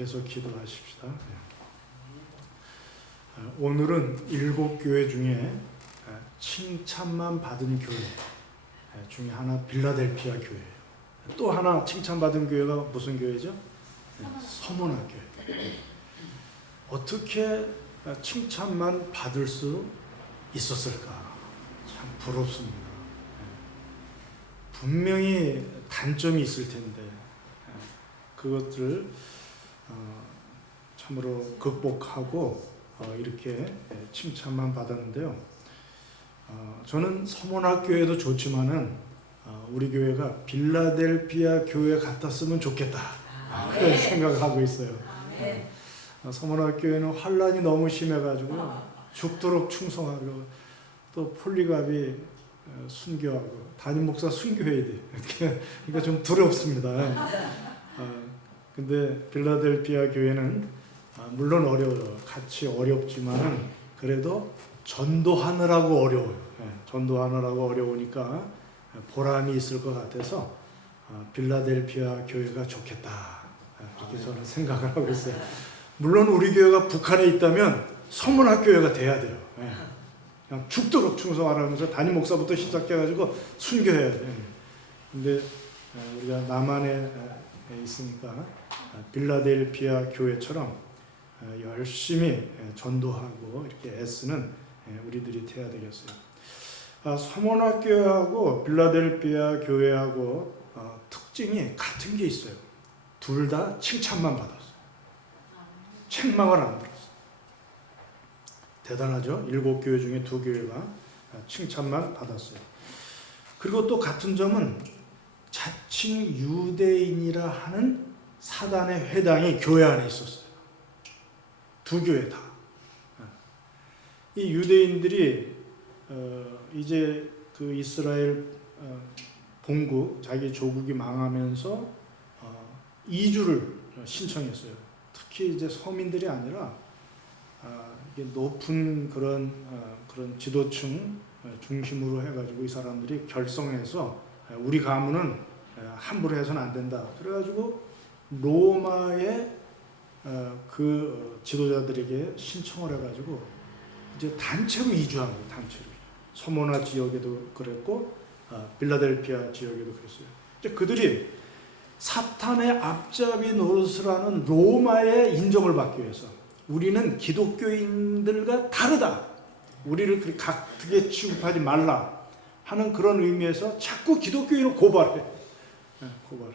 계속 기도하십시다. 오늘은 7교회 중에 칭찬만 받은 교회 중에 하나 빌라델피아 교회예요. 또 하나 칭찬받은 교회가 무슨 교회죠? 서문화 교회. 어떻게 칭찬만 받을 수 있었을까? 참 부럽습니다. 분명히 단점이 있을 텐데 그것들을 참으로 극복하고 이렇게 칭찬만 받았는데요. 저는 서문학교회도 좋지만은 우리 교회가 빌라델피아 교회 같았으면 좋겠다 그런 생각을 하고 있어요. 서문학교회는 환란이 너무 심해가지고 죽도록 충성하고 또 폴리갑이 순교하고 담임 목사 순교해야 돼. 그러니까 좀 두렵습니다. 근데 빌라델피아 교회는 물론 어려워요. 같이 어렵지만은 그래도 전도하느라고 어려워요. 전도하느라고 어려우니까 보람이 있을 것 같아서 빌라델피아 교회가 좋겠다. 이렇게 저는 생각을 하고 있어요. 물론 우리 교회가 북한에 있다면 서문학교회가 돼야 돼요. 그냥 죽도록 충성하라면서 담임 목사부터 시작해가지고 순교해야 돼요. 근데 우리가 남한에 있으니까 빌라델피아 교회처럼 열심히 전도하고 이렇게 애쓰는 우리들이 돼야 되겠어요. 서문학교회하고 빌라델피아 교회하고 특징이 같은 게 있어요. 둘 다 칭찬만 받았어요. 책망을 안 들었어요. 대단하죠? 7교회 중에 2교회가 칭찬만 받았어요. 그리고 또 같은 점은 자칭 유대인이라 하는 사단의 회당이 교회 안에 있었어요. 2교회 다. 이 유대인들이 이제 그 이스라엘 본국, 자기 조국이 망하면서 이주를 신청했어요. 특히 이제 서민들이 아니라 이게 높은 그런 지도층 중심으로 해가지고 이 사람들이 결성해서 우리 가문은 함부로 해서는 안 된다. 그래가지고 로마의 그 지도자들에게 신청을 해가지고 이제 단체로 이주한 거예요. 단체로. 서문화 지역에도 그랬고 빌라델피아 지역에도 그랬어요. 이제 그들이 사탄의 앞잡이 노릇을 하는 로마의 인정을 받기 위해서 우리는 기독교인들과 다르다. 우리를 그렇게 각하게 취급하지 말라 하는 그런 의미에서 자꾸 기독교인을 고발해. 고발해.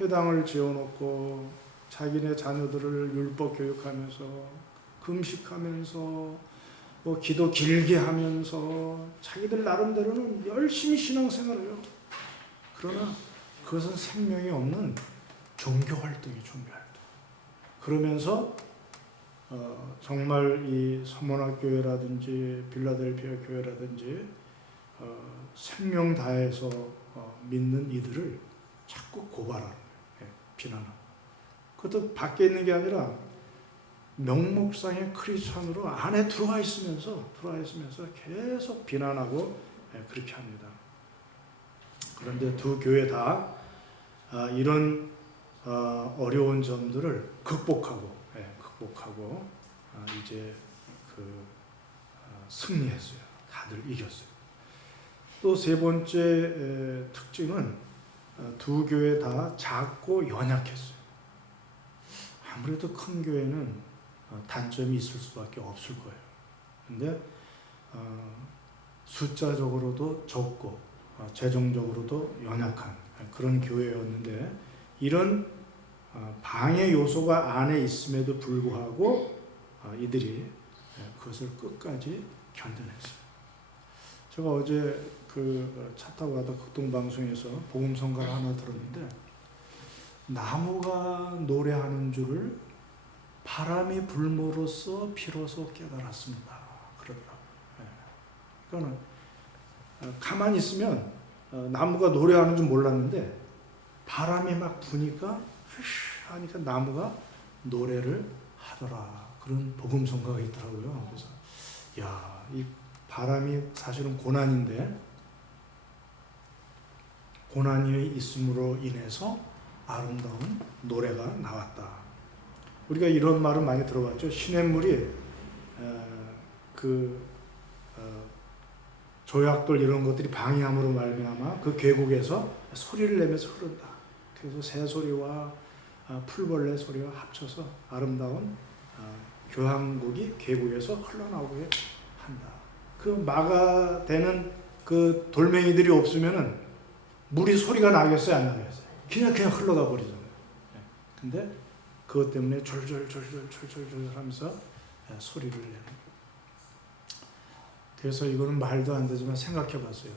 회당을 지어놓고 자기네 자녀들을 율법 교육하면서 금식하면서 뭐 기도 길게 하면서 자기들 나름대로는 열심히 신앙생활을 해요. 그러나 그것은 생명이 없는 종교활동이 종교활동. 그러면서 정말 이 서문학교회라든지 빌라델피아 교회라든지 생명 다해서 믿는 이들을 자꾸 고발하는 거예요. 비난하고. 그것도 밖에 있는 게 아니라 명목상의 크리스찬으로 안에 들어와 있으면서 계속 비난하고 그렇게 합니다. 그런데 2교회 다 이런 어려운 점들을 극복하고 이제 승리했어요. 다들 이겼어요. 또 3번째 특징은 2교회 다 작고 연약했어요. 아무래도 큰 교회는 단점이 있을 수밖에 없을 거예요. 근데 숫자적으로도 적고 재정적으로도 연약한 그런 교회였는데 이런 방해 요소가 안에 있음에도 불구하고 이들이 그것을 끝까지 견뎌냈어요. 제가 어제 그 차 타고 가다 극동방송에서 복음성가를 하나 들었는데 나무가 노래하는 줄을 바람이 불모로써 비로소 깨달았습니다. 그러더라고요. 그러니까 가만히 있으면 나무가 노래하는 줄 몰랐는데 바람이 막 부니까 하니까 나무가 노래를 하더라. 그런 복음성가가 있더라고요. 그래서 이 바람이 사실은 고난인데 고난이 있음으로 인해서 아름다운 노래가 나왔다. 우리가 이런 말을 많이 들어봤죠. 시냇물이 조약돌 이런 것들이 방해함으로 말미암아 그 계곡에서 소리를 내면서 흐른다. 그래서 새소리와 풀벌레 소리와 합쳐서 아름다운 교향곡이 계곡에서 흘러나오게 한다. 그 마가 되는 그 돌멩이들이 없으면은 물이 소리가 나겠어요, 안 나겠어요? 그냥 흘러가 버리잖아요. 근데 그것 때문에 졸졸 하면서 소리를 내는 거예요. 그래서 이거는 말도 안 되지만 생각해 봤어요.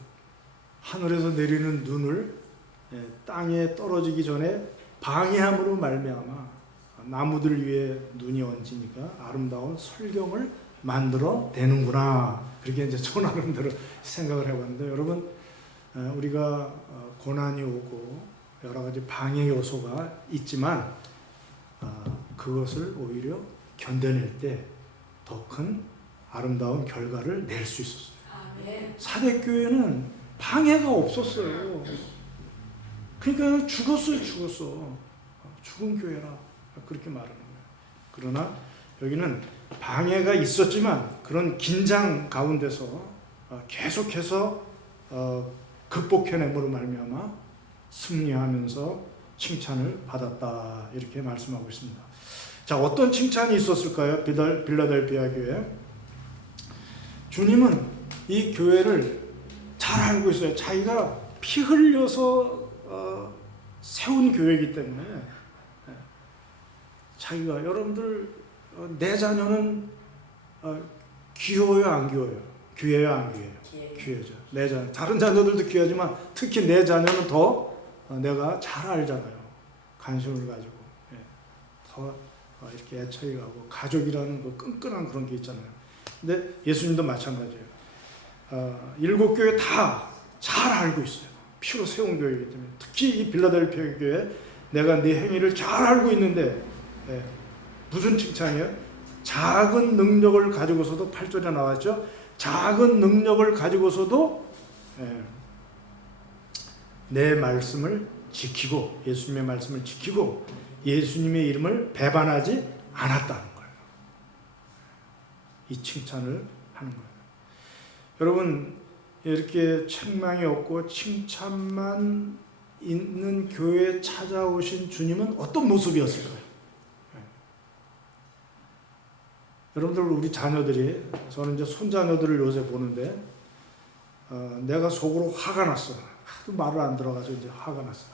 하늘에서 내리는 눈을 땅에 떨어지기 전에 방해함으로 말미암아 나무들 위에 눈이 얹으니까 아름다운 설경을 만들어 내는구나. 그렇게 이제 저 나름대로 생각을 해봤는데, 여러분, 우리가 고난이 오고 여러 가지 방해 요소가 있지만 그것을 오히려 견뎌낼 때 더 큰 아름다운 결과를 낼 수 있었어요. 사대교회는 방해가 없었어요. 그러니까 죽었어. 죽은 교회라 그렇게 말하는 거예요. 그러나 여기는 방해가 있었지만 그런 긴장 가운데서 계속해서 극복해냄으로 말미암아 승리하면서 칭찬을 받았다, 이렇게 말씀하고 있습니다. 자, 어떤 칭찬이 있었을까요? 빌라델피아 교회. 주님은 이 교회를 잘 알고 있어요. 자기가 피 흘려서 세운 교회이기 때문에 자기가, 여러분들 내 자녀는 귀여워요, 안 귀여워요? 귀해요, 안 귀해요? 귀해죠. 내 자녀, 다른 자녀들도 귀하지만 특히 내 자녀는 더 내가 잘 알잖아요. 관심을 가지고 더 이렇게 애착이 가고, 가족이라는 그 끈끈한 그런 게 있잖아요. 근데 예수님도 마찬가지예요. 7교회 다 잘 알고 있어요. 피로 세운 교회이기 때문에. 특히 이 빌라델피아 교회, 내가 네 행위를 잘 알고 있는데 무슨 칭찬이에요? 작은 능력을 가지고서도, 8절에 나왔죠. 작은 능력을 가지고서도 내 말씀을 지키고, 예수님의 말씀을 지키고 예수님의 이름을 배반하지 않았다는 거예요. 이 칭찬을 하는 거예요. 여러분, 이렇게 책망이 없고 칭찬만 있는 교회에 찾아오신 주님은 어떤 모습이었을까요? 여러분들, 우리 자녀들이, 저는 이제 손자녀들을 요새 보는데 내가 속으로 화가 났어. 하도 말을 안 들어가지고 이제 화가 났어.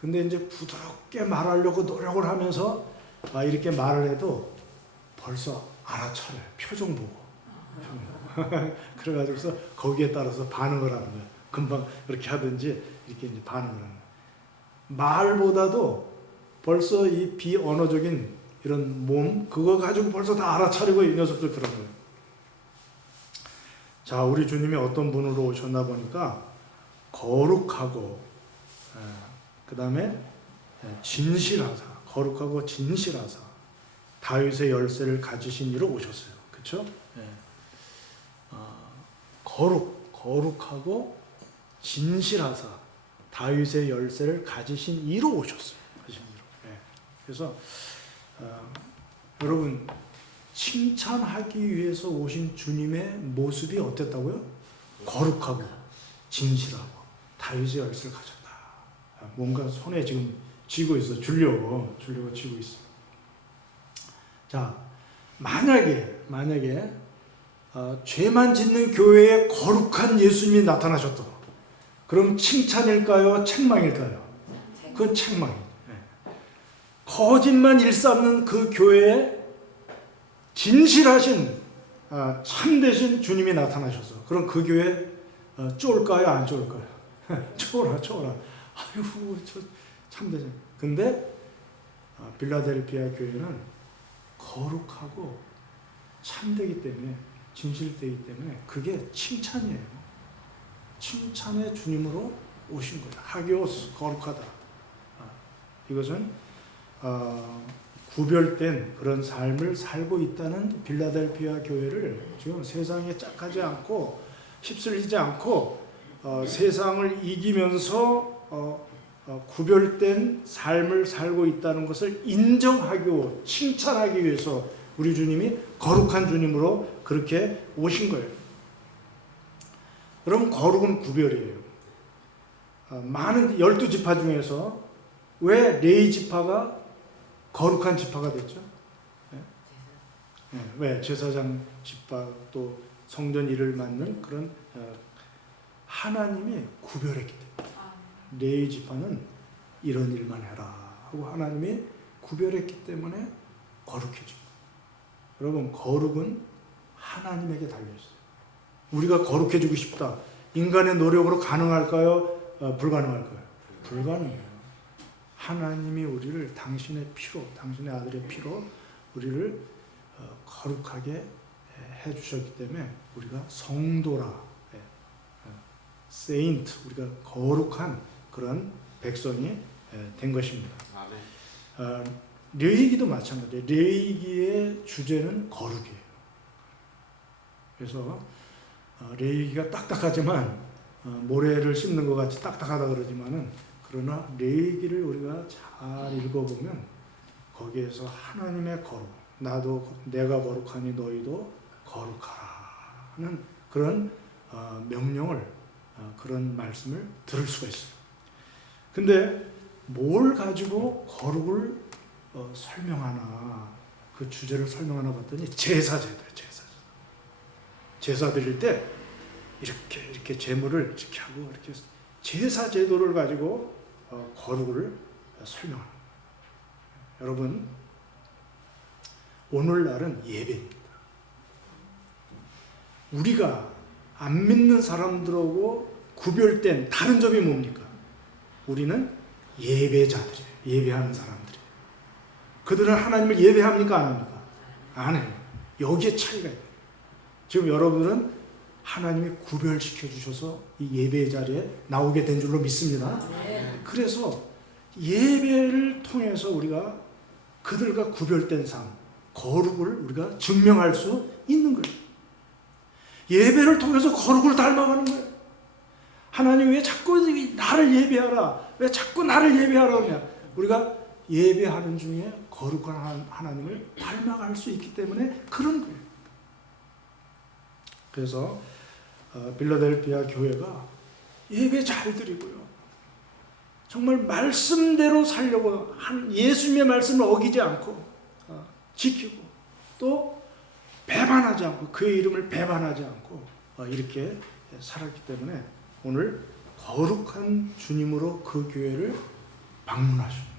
근데 이제 부드럽게 말하려고 노력을 하면서 이렇게 말을 해도 벌써 알아차려요. 표정 보고. 그래가지고서 거기에 따라서 반응을 하는 거예요. 금방 그렇게 하든지 이렇게 이제 반응을 하는 거예요. 말보다도 벌써 이 비언어적인 이런 몸, 그거 가지고 벌써 다 알아차리고, 이 녀석들 그런 거예요. 자, 우리 주님이 어떤 분으로 오셨나 보니까 거룩하고, 그 다음에 진실하사, 거룩하고 진실하사, 다윗의 열쇠를 가지신 이로 오셨어요. 그렇죠? 거룩하고 진실하사, 다윗의 열쇠를 가지신 이로 오셨어요. 그래서 여러분, 칭찬하기 위해서 오신 주님의 모습이 어땠다고요? 거룩하고 진실하고 다윗의 열쇠를 가졌다. 뭔가 손에 지금 쥐고 있어. 주려고 쥐고 있어. 자, 만약에 죄만 짓는 교회에 거룩한 예수님이 나타나셨다. 그럼 칭찬일까요? 책망일까요? 그건 책망이에요. 거짓만 일삼는 그 교회에 진실하신 참되신 주님이 나타나셔서, 그럼 그 교회 쫄까요, 안 쫄까요? 쫄아. 아이고, 저 참되신. 근데 빌라델피아 교회는 거룩하고 참되기 때문에, 진실되기 때문에 그게 칭찬이에요. 칭찬의 주님으로 오신 거예요. 하기오스, 거룩하다. 이것은 구별된 그런 삶을 살고 있다는 빌라델피아 교회를 지금 세상에 짝하지 않고 휩쓸리지 않고 세상을 이기면서 구별된 삶을 살고 있다는 것을 인정하고 칭찬하기 위해서 우리 주님이 거룩한 주님으로 그렇게 오신 거예요. 여러분, 거룩은 구별이에요. 많은 12지파 중에서 왜 레위 지파가 거룩한 지파가 됐죠? 왜? 제사장 지파 또 성전 일을 맡는 그런 하나님이 구별했기 때문에. 레위 지파는 이런 일만 해라 하고 하나님이 구별했기 때문에 거룩해집니다. 여러분, 거룩은 하나님에게 달려있어요. 우리가 거룩해지고 싶다. 인간의 노력으로 가능할까요? 불가능할까요? 불가능해요. 하나님이 우리를 당신의 피로, 당신의 아들의 피로 우리를 거룩하게 해주셨기 때문에 우리가 성도라, 세인트, 우리가 거룩한 그런 백성이 된 것입니다. 레위기도 마찬가지예요. 레위기의 주제는 거룩이에요. 그래서 레위기가 딱딱하지만 모래를 씹는 것 같이 딱딱하다 그러지만은 그러나 레위기를 우리가 잘 읽어보면 거기에서 하나님의 거룩, 나도 내가 거룩하니 너희도 거룩하라 하는 그런 명령을, 그런 말씀을 들을 수가 있어요. 근데 뭘 가지고 거룩을 설명하나, 그 주제를 설명하나 봤더니 제사제도예요. 제사 드릴 때 이렇게 제물을 이렇게 하고 이렇게 제사제도를 가지고 거룩을 설명하는 거예요. 여러분, 오늘날은 예배입니다. 우리가 안 믿는 사람들하고 구별된 다른 점이 뭡니까? 우리는 예배자들이에요. 예배하는 사람들이에요. 그들은 하나님을 예배합니까? 안 합니까? 안 해요. 여기에 차이가 있어요. 지금 여러분은 하나님이 구별시켜 주셔서 이 예배 자리에 나오게 된 줄로 믿습니다. 그래서 예배를 통해서 우리가 그들과 구별된 삶, 거룩을 우리가 증명할 수 있는 거예요. 예배를 통해서 거룩을 닮아가는 거예요. 하나님 왜 자꾸 나를 예배하라, 왜 자꾸 나를 예배하라 그러냐. 우리가 예배하는 중에 거룩한 하나님을 닮아갈 수 있기 때문에 그런 거예요. 그래서 빌라델피아 교회가 예배 잘 드리고요, 정말 말씀대로 살려고 예수님의 말씀을 어기지 않고 지키고 또 배반하지 않고 그의 이름을 배반하지 않고 이렇게 살았기 때문에 오늘 거룩한 주님으로 그 교회를 방문하십니다.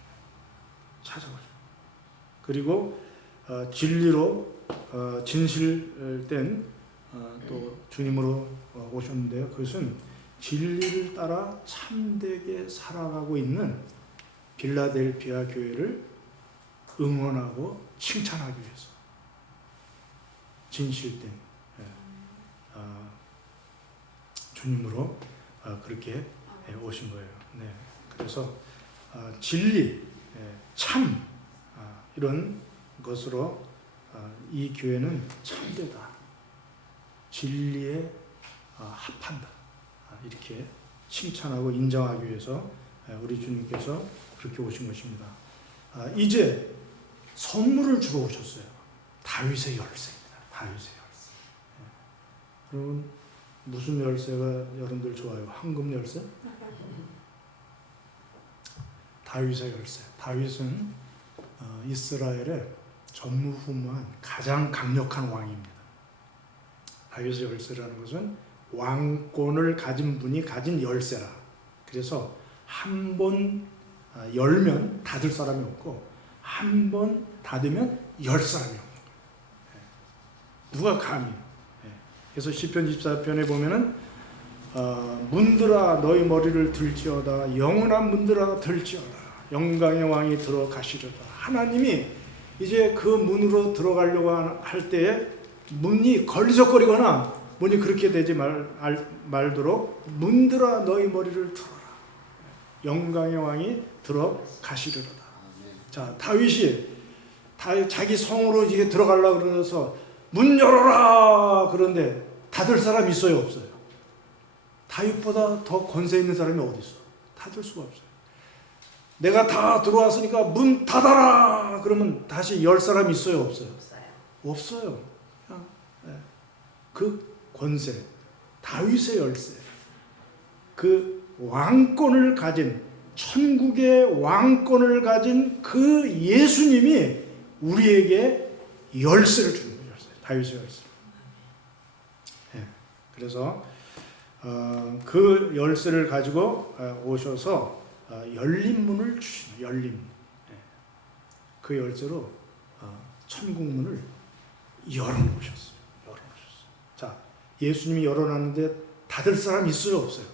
찾아오십니다. 그리고 진리로 진실된 또 주님으로 오셨는데요. 그것은 진리를 따라 참되게 살아가고 있는 빌라델피아 교회를 응원하고 칭찬하기 위해서 진실된 주님으로 그렇게 오신 거예요. 네. 그래서 진리, 참 이런 것으로 이 교회는 참되다, 진리에 합한다, 이렇게 칭찬하고 인정하기 위해서 우리 주님께서 그렇게 오신 것입니다. 이제 선물을 주러 오셨어요. 다윗의 열쇠입니다. 다윗의 열쇠. 여러분, 무슨 열쇠가 여러분들 좋아요? 황금 열쇠? 다윗의 열쇠. 다윗은 이스라엘의 전무후무한 가장 강력한 왕입니다. 다윗의 열쇠라는 것은 왕권을 가진 분이 가진 열쇠라. 그래서 한 번 열면 닫을 사람이 없고 한 번 닫으면 열 사람이 없는 거예요. 누가 감히. 그래서 시편 24편에 보면은 문들아 너희 머리를 들지어다, 영원한 문들아 들지어다, 영광의 왕이 들어가시려다. 하나님이 이제 그 문으로 들어가려고 할 때에 문이 걸리적거리거나 문이 그렇게 되지 말도록 문들아 너희 머리를 들어라, 영광의 왕이 들어가시려다. 자, 다윗이 자기 성으로 이게 들어가려고 그러면서 문 열어라 그런데 닫을 사람이 있어요, 없어요? 다윗보다 더 권세 있는 사람이 어디 있어? 닫을 수가 없어요. 내가 다 들어왔으니까 문 닫아라 그러면 다시 열 사람 있어요, 없어요? 없어요. 그냥, 그 권세, 다윗의 열쇠, 그 왕권을 가진, 천국의 왕권을 가진 그 예수님이 우리에게 열쇠를 주는 거예요. 다윗의 열쇠. 그래서 그 열쇠를 가지고 오셔서 열린 문을 주시는, 열린. 그 열쇠로 천국 문을 열어놓으셨어요. 자, 예수님이 열어놨는데 닫을 사람 있어요, 없어요?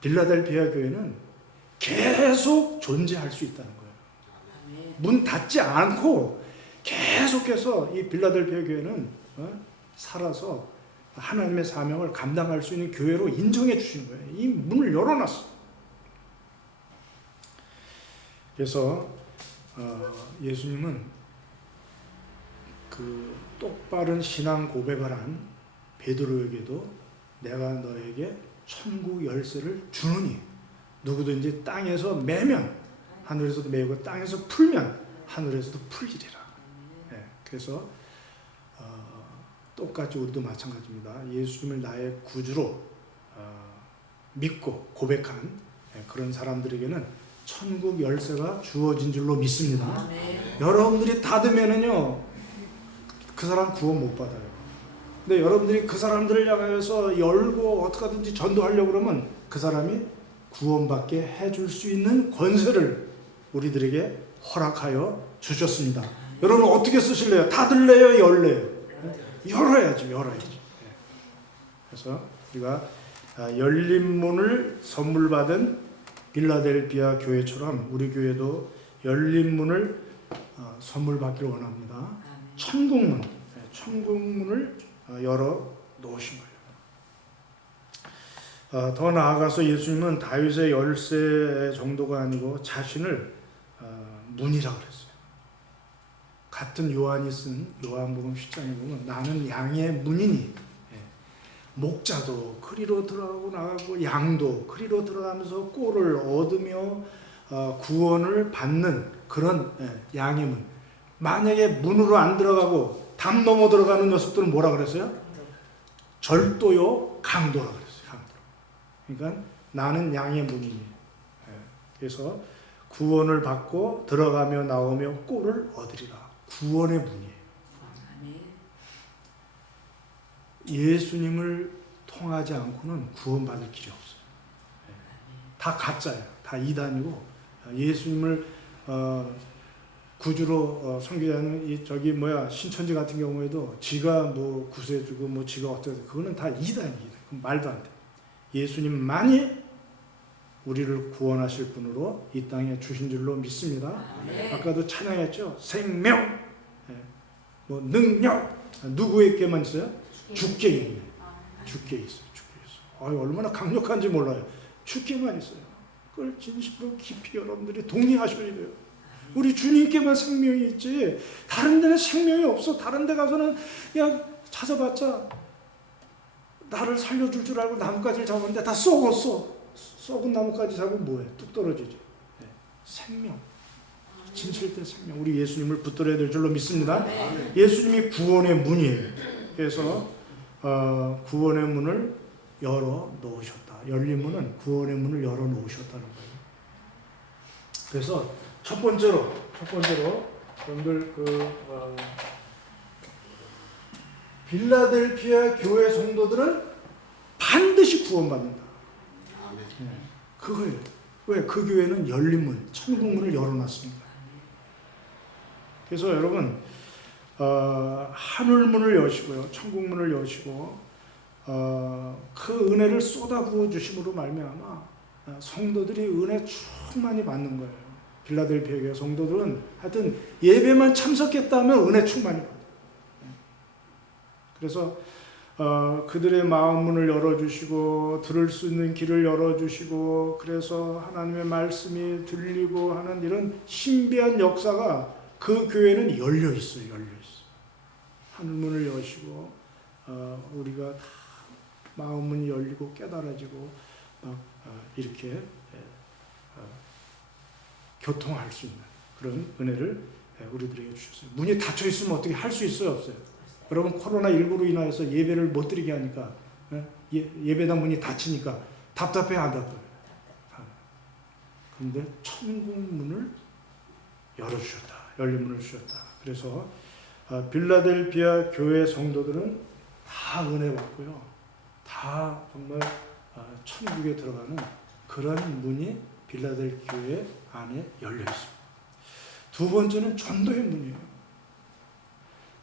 빌라델피아 교회는 계속 존재할 수 있다는 거예요. 문 닫지 않고 계속해서 이 빌라델피아 교회는 살아서 하나님의 사명을 감당할 수 있는 교회로 인정해 주신 거예요. 이 문을 열어놨어. 그래서 예수님은 그 똑바른 신앙 고백을 한 베드로에게도 내가 너에게 천국 열쇠를 주느니 누구든지 땅에서 매면 하늘에서도 매고 땅에서 풀면 하늘에서도 풀리리라. 그래서 똑같이 우리도 마찬가지입니다. 예수님을 나의 구주로 믿고 고백한 그런 사람들에게는 천국 열쇠가 주어진 줄로 믿습니다. 여러분들이 닫으면은요, 그 사람 구원 못 받아요. 근데 여러분들이 그 사람들을 향해서 열고 어떻게 하든지 전도하려고 그러면 그 사람이 구원받게 해줄 수 있는 권세를 우리들에게 허락하여 주셨습니다. 여러분 어떻게 쓰실래요? 닫을래요? 열래요? 열어야죠. 그래서 우리가 열린 문을 선물 받은 빌라델피아 교회처럼 우리 교회도 열린 문을 선물 받기를 원합니다. 천국문, 천국문을 열어 놓으신 거예요. 더 나아가서 예수님은 다윗의 열쇠 정도가 아니고 자신을 문이라고 그랬어요. 같은 요한이 쓴 요한복음 10장에 보면 나는 양의 문이니, 목자도 그리로 들어가고 나가고 양도 그리로 들어가면서 꼴을 얻으며 구원을 받는 그런 양의 문. 만약에 문으로 안 들어가고 담 넘어 들어가는 녀석들은 뭐라 그랬어요? 절도요 강도라 그랬어요. 강도. 그러니까 나는 양의 문이니. 그래서 구원을 받고 들어가며 나오며 꼴을 얻으리라. 구원의 문이에요. 예수님을 통하지 않고는 구원받을 길이 없어요. 다 가짜예요. 다 이단이고 예수님을 구주로 섬기자는 저기 신천지 같은 경우에도 지가 뭐 구세주고 뭐 지가 어떻게 그거는 다 이단이에요. 말도 안 돼. 예수님만이 우리를 구원하실 분으로 이 땅에 주신 줄로 믿습니다. 아까도 찬양했죠. 생명, 뭐 능력 누구에게만 있어요? 주께 있네. 주께 있어요. 얼마나 강력한지 몰라요. 주께만 있어요. 그걸 진심으로 깊이 여러분들이 동의하셔야 돼요. 우리 주님께만 생명이 있지 다른 데는 생명이 없어. 다른 데 가서는 그냥 찾아봤자 나를 살려줄 줄 알고 나뭇가지를 잡았는데 다 썩었어. 썩은 나뭇가지 잡으면 뭐해? 뚝 떨어지지. 생명. 진실된 생명. 우리 예수님을 붙들어야 될 줄로 믿습니다. 예수님이 구원의 문이에요. 그래서 구원의 문을 열어 놓으셨다. 열린 문은 구원의 문을 열어 놓으셨다는 거예요. 그래서 첫 번째로 여러분들 빌라델피아 교회 성도들은 반드시 구원받는다. 그거예요. 왜? 그 교회는 열린 문, 천국 문을 열어놨습니다. 그래서 여러분 하늘 문을 여시고요, 천국 문을 여시고 그 은혜를 쏟아 부어 주심으로 말미암아 성도들이 은혜 충만히 받는 거예요. 빌라델피아 교회 성도들은 하여튼 예배만 참석했다면 은혜 충만히 받아요. 그래서 그들의 마음 문을 열어주시고 들을 수 있는 길을 열어주시고 그래서 하나님의 말씀이 들리고 하는 이런 신비한 역사가 그 교회는 열려 있어요. 하늘 문을 여시고 우리가 다 마음 문이 열리고 깨달아지고 이렇게 교통할 수 있는 그런 은혜를 우리들에게 주셨어요. 문이 닫혀 있으면 어떻게 할 수 있어요, 없어요? 여러분 코로나19로 인하여서 예배를 못 드리게 하니까 예배당 문이 닫히니까 답답해 안 답답해? 그런데 천국 문을 열어주셨다. 열린 문을 주셨다. 그래서 빌라델비아 교회 성도들은 다 은혜 받고요. 다 정말 천국에 들어가는 그런 문이 빌라델비아 교회 안에 열려 있습니다. 두 번째는 전도의 문이에요.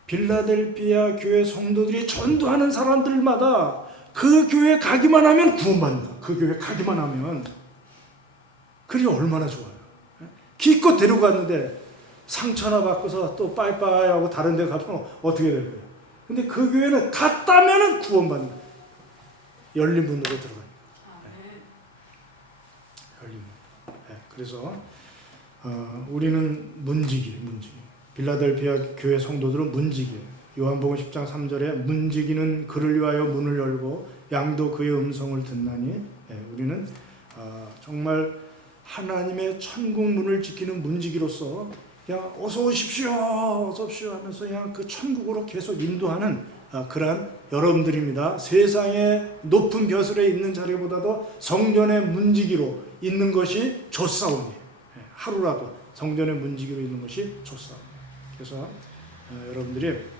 빌라델비아 교회 성도들이 전도하는 사람들마다 그 교회 가기만 하면 구원받는다. 그 교회 가기만 하면. 그게 얼마나 좋아요. 기껏 데리고 갔는데 상처나 받고서 또 빠이빠이 하고 다른 데 가면 어떻게 될까요? 근데 그 교회는 갔다면 구원받는다. 열린 문으로 들어가니까. 열린 문. 그래서 우리는 문지기. 빌라델비아 교회 성도들은 문지기예요. 요한복음 10장 3절에 문지기는 그를 위하여 문을 열고 양도 그의 음성을 듣나니 우리는 정말 하나님의 천국 문을 지키는 문지기로서 그냥 어서 오십시오 하면서 그냥 그 천국으로 계속 인도하는 그러한 여러분들입니다. 세상의 높은 벼슬에 있는 자리보다도 성전의 문지기로 있는 것이 좋사오니 하루라도 성전의 문지기로 있는 것이 좋사오니. 그래서 여러분들이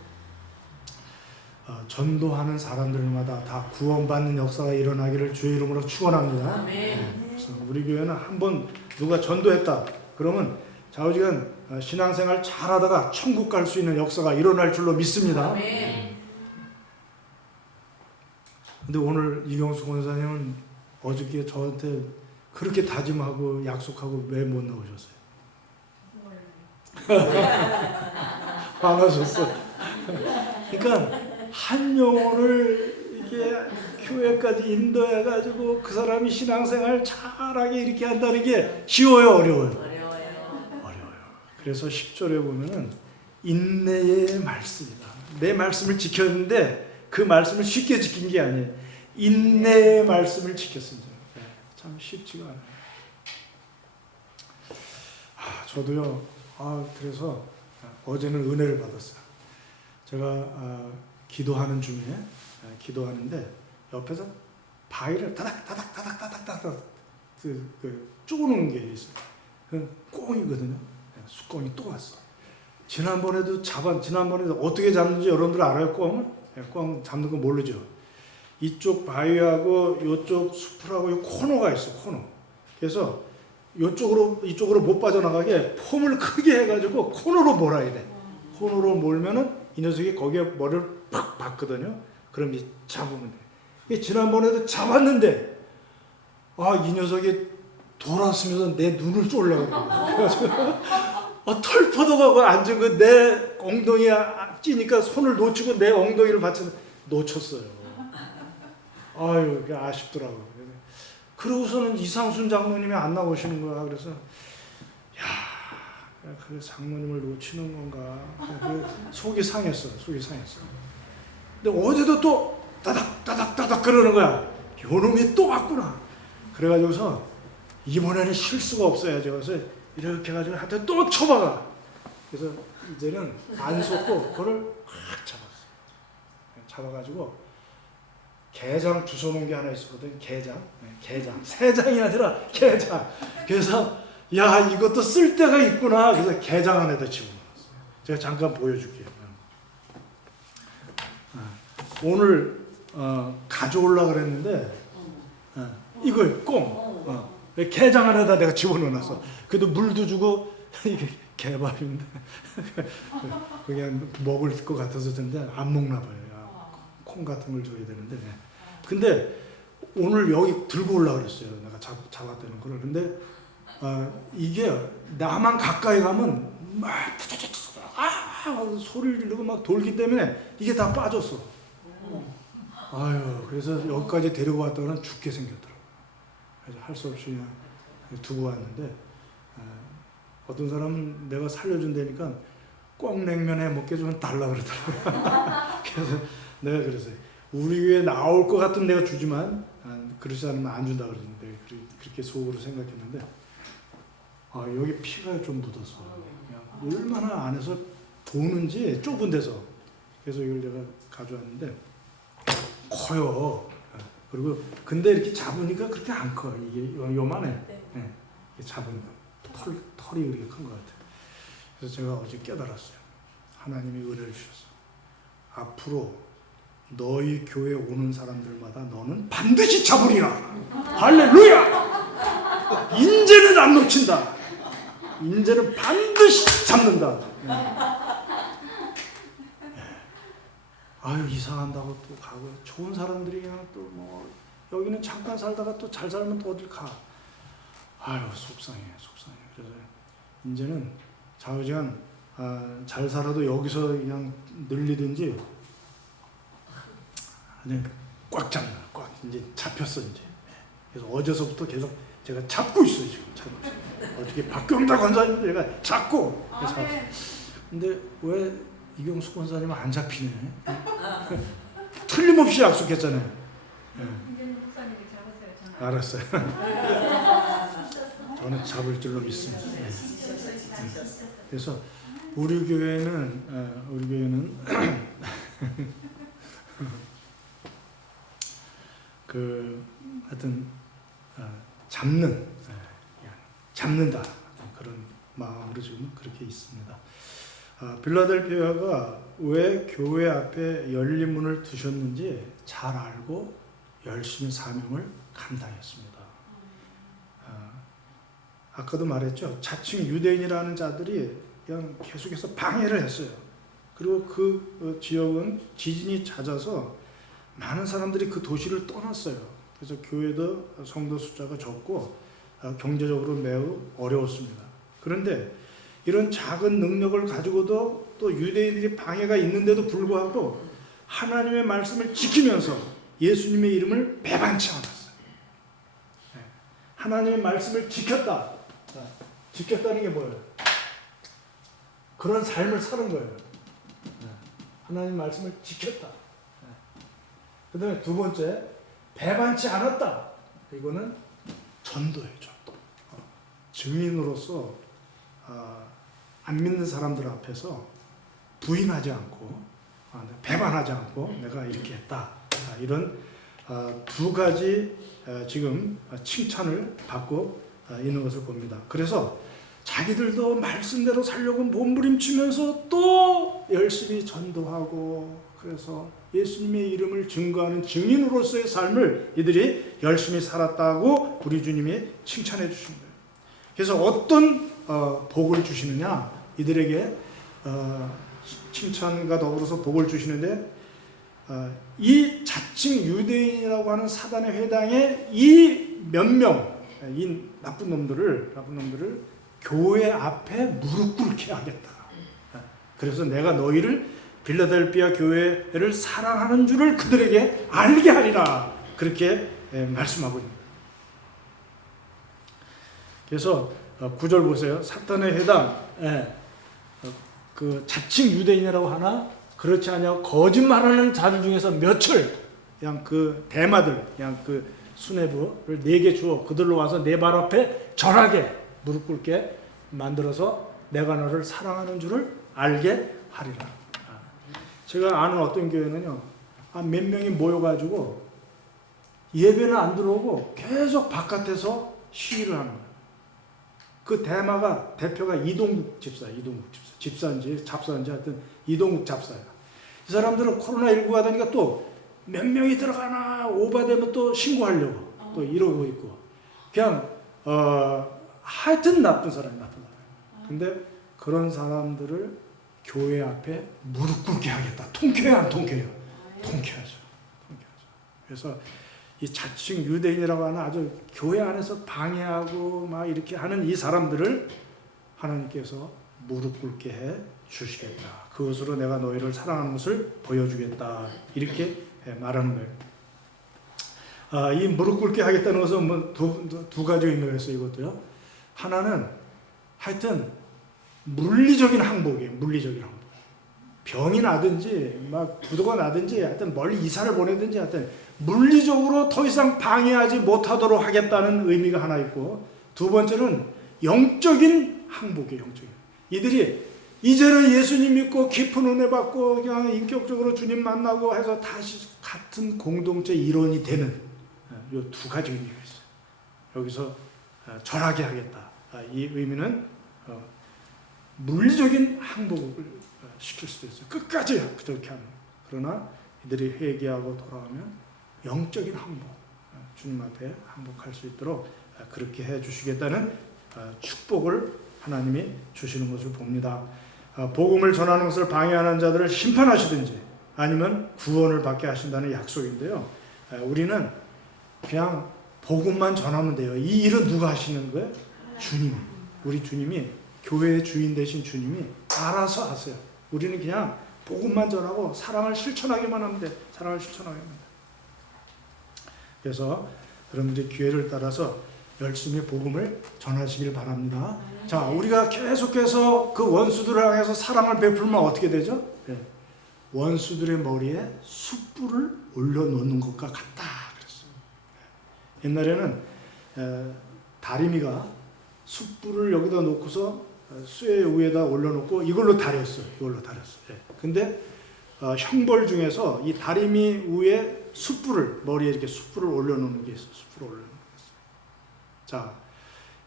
전도하는 사람들마다 다 구원받는 역사가 일어나기를 주의 이름으로 축원합니다. 그래서 우리 교회는 한번 누가 전도했다 그러면 좌우지간 신앙생활 잘하다가 천국 갈 수 있는 역사가 일어날 줄로 믿습니다. 근데 오늘 이경수 권사님은 어저께 저한테 그렇게 다짐하고 약속하고 왜 못 나오셨어요? 화나셨어. 그러니까 한 영혼을 이렇게 교회까지 인도해가지고 그 사람이 신앙생활 잘하게 이렇게 한다는 게 쉬워요, 어려워요? 어려워요. 그래서 10절에 보면은 인내의 말씀이다. 내 말씀을 지켰는데 그 말씀을 쉽게 지킨 게 아니에요. 인내의 말씀을 지켰습니다. 참 쉽지가 않아요. 저도요. 그래서 어제는 은혜를 받았어요. 제가 기도하는 중에 기도하는데 옆에서 바위를 다닥다닥 쪼는 게 있어요. 그 꽁이거든요. 수꽁이 또 왔어. 지난번에도 어떻게 잡는지 여러분들 알아요? 꽁을? 꽁 잡는 거 모르죠. 이쪽 바위하고 이쪽 수풀하고 코너가 있어. 코너. 그래서 이쪽으로 못 빠져나가게 폼을 크게 해가지고 코너로 몰아야 돼. 코너로 몰면은 이 녀석이 거기에 머리를 팍 박거든요. 그럼 잡으면 돼. 지난번에도 잡았는데 이 녀석이 돌아서면서 내 눈을 쫄려고 그래가지고 털퍼덕하고 앉은 거 내 엉덩이에 찌니까 손을 놓치고 내 엉덩이를 받쳐 놓쳤어요. 그게 아쉽더라고요. 그러고서는 이상순 장로님이 안 나오시는 거야. 그래서 그 장로님을 놓치는 건가. 속이 상했어. 근데 어제도 또 따닥따닥 그러는 거야. 요놈이 또 왔구나. 그래가지고서 이번에는 실수가 없어야지. 그래서 이렇게 해가지고 한테 또 쳐박아. 그래서 이제는 안 속고 그걸 확 잡았어요. 잡아가지고 게장 주워놓은 게 하나 있었거든. 게장. 세 장이 아니라 게장. 그래서 이것도 쓸 데가 있구나. 그래서 게장 안에다 집어넣었어요. 제가 잠깐 보여줄게요. 오늘 가져오려고 그랬는데 이거 꽁. 게장 안에다 내가 집어넣어놨어. 그래도 물도 주고 이게 개밥인데 그냥 먹을 것 같아서 근데 안 먹나 봐요. 콩 같은 걸 줘야 되는데. 근데 오늘 여기 들고 올라 그랬어요. 내가 잡았다는 거를. 근데 이게 나만 가까이 가면 막 소리를 지르고 막 돌기 때문에 이게 다 빠졌어. 그래서 여기까지 데리고 왔다가는 죽게 생겼더라고요. 그래서 할 수 없이 그냥 두고 왔는데 어떤 사람은 내가 살려준다니까 꼭 냉면 해 먹게 좀 달라 그러더라고요. 그래서 내가 그랬어요. 우리 교회에 나올 것 같은 내가 주지만 그렇지 않으면 안 준다 그러는데 그렇게 속으로 생각했는데 여기 피가 좀 묻었어요. 얼마나 안에서 도는지 좁은 데서. 그래서 이걸 제가 가져왔는데 커요. 그리고 근데 이렇게 잡으니까 그렇게 안 커. 이게 요만해. 네. 잡으니까 털이 그렇게 큰 것 같아요. 그래서 제가 어제 깨달았어요. 하나님이 은혜를 주셔서 앞으로 너희 교회 오는 사람들마다 너는 반드시 잡으리라. 할렐루야. 인제는 안 놓친다. 인제는 반드시 잡는다. 아유, 이사한다고 또 가고, 좋은 사람들이 그냥 또 뭐 여기는 잠깐 살다가 또 잘 살면 또 어딜 가. 아유, 속상해. 그래서 이제는 좌우지간 잘 살아도 여기서 그냥 늘리든지 그냥 꽉 잡나. 꽉 이제 잡혔어 이제. 그래서 어제서부터 계속 제가 잡고 있어요 지금. 어떻게 박경자 권사님도 제가 잡고. 근데 왜 이경수 권사님은 안 잡히네? 틀림없이 약속했잖아요. 목사님이 잡았어요. 알았어요. 저는 잡을 줄로 믿습니다. 그래서 우리 교회는 하여튼 잡는다 그런 마음으로 지금 그렇게 있습니다. 빌라델피아가 왜 교회 앞에 열린 문을 두셨는지 잘 알고 열심히 사명을 감당했습니다. 아까도 말했죠. 자칭 유대인이라는 자들이 그냥 계속해서 방해를 했어요. 그리고 그 지역은 지진이 잦아서 많은 사람들이 그 도시를 떠났어요. 그래서 교회도 성도 숫자가 적고 경제적으로 매우 어려웠습니다. 그런데 이런 작은 능력을 가지고도 또 유대인들이 방해가 있는데도 불구하고 하나님의 말씀을 지키면서 예수님의 이름을 배반치 않았어요. 하나님의 말씀을 지켰다. 지켰다는 게 뭐예요? 그런 삶을 사는 거예요. 하나님 말씀을 지켰다. 그 다음에 두 번째, 배반치 않았다. 이거는 전도예요, 전도. 증인으로서 안 믿는 사람들 앞에서 부인하지 않고 배반하지 않고 내가 이렇게 했다. 이런 두 가지 지금 칭찬을 받고 있는 것을 봅니다. 그래서 자기들도 말씀대로 살려고 몸부림치면서 또 열심히 전도하고 그래서 예수님의 이름을 증거하는 증인으로서의 삶을 이들이 열심히 살았다고 우리 주님이 칭찬해 주신 거예요. 그래서 어떤 복을 주시느냐, 이들에게 칭찬과 더불어서 복을 주시는데 이 자칭 유대인이라고 하는 사단의 회당에 이 몇 명, 이 나쁜 놈들을 교회 앞에 무릎 꿇게 하겠다. 그래서 내가 너희를 빌라델피아 교회를 사랑하는 줄을 그들에게 알게 하리라. 그렇게 말씀하고 있습니다. 그래서 9절 보세요. 사탄의 회당, 그 자칭 유대인이라고 하나 그렇지 않냐고 거짓말하는 자들 중에서 몇을 그냥 그 대마들, 그냥 그 수뇌부를 4개 주어 그들로 와서 내 발 앞에 절하게 무릎 꿇게 만들어서 내가 너를 사랑하는 줄을 알게 하리라. 제가 아는 어떤 교회는요, 몇 명이 모여가지고 예배는 안 들어오고 계속 바깥에서 시위를 하는 거예요. 그 대표가 이동국 집사예요. 집사인지 잡사인지 하여튼 이동국 잡사예요. 이 사람들은 코로나19가 되니까 또 몇 명이 들어가나 오바되면 또 신고하려고 또 이러고 있고 그냥 하여튼 나쁜 사람이에요. 근데 그런 사람들을 교회 앞에 무릎 꿇게 하겠다. 통쾌해요, 안 통쾌해요? 통쾌하죠. 그래서 이 자칭 유대인이라고 하는 아주 교회 안에서 방해하고 막 이렇게 하는 이 사람들을 하나님께서 무릎 꿇게 해 주시겠다. 그것으로 내가 너희를 사랑하는 것을 보여주겠다. 이렇게 말하는 거예요. 이 무릎 꿇게 하겠다는 것은 뭐 두 가지 의미가 있어요. 이것도요. 하나는 하여튼 물리적인 항복이에요. 물리적인 항복. 병이 나든지 막 부도가 나든지 하여튼 멀리 이사를 보내든지 하여튼 물리적으로 더 이상 방해하지 못하도록 하겠다는 의미가 하나 있고, 두 번째는 영적인 항복이에요. 영적인. 이들이 이제는 예수님 믿고 깊은 은혜 받고 그냥 인격적으로 주님 만나고 해서 다시 같은 공동체 일원이 되는 이 두 가지 의미가 있어요. 여기서 절하게 하겠다. 이 의미는 물리적인 항복을 시킬 수도 있어요. 끝까지 그렇게 하는. 그러나 이들이 회개하고 돌아오면 영적인 항복, 주님 앞에 항복할 수 있도록 그렇게 해주시겠다는 축복을 하나님이 주시는 것을 봅니다. 복음을 전하는 것을 방해하는 자들을 심판하시든지 아니면 구원을 받게 하신다는 약속인데요. 우리는 그냥 복음만 전하면 돼요. 이 일은 누가 하시는 거예요? 주님이. 우리 주님이, 교회의 주인 되신 주님이 알아서 하세요. 우리는 그냥 복음만 전하고 사랑을 실천하기만 하면 돼. 사랑을 실천하기만 돼. 그래서 여러분들이 기회를 따라서 열심히 복음을 전하시길 바랍니다. 자, 우리가 계속해서 그 원수들을 향해서 사랑을 베풀면 어떻게 되죠? 네. 원수들의 머리에 숯불을 올려놓는 것과 같다 그랬어요. 옛날에는 다리미가 숯불을 여기다 놓고서 쇠 위에다 올려놓고 이걸로 다렸어요. 근데 형벌 중에서 이 다리미 위에 머리에 이렇게 숯불을 올려놓는 게 있어요. 자,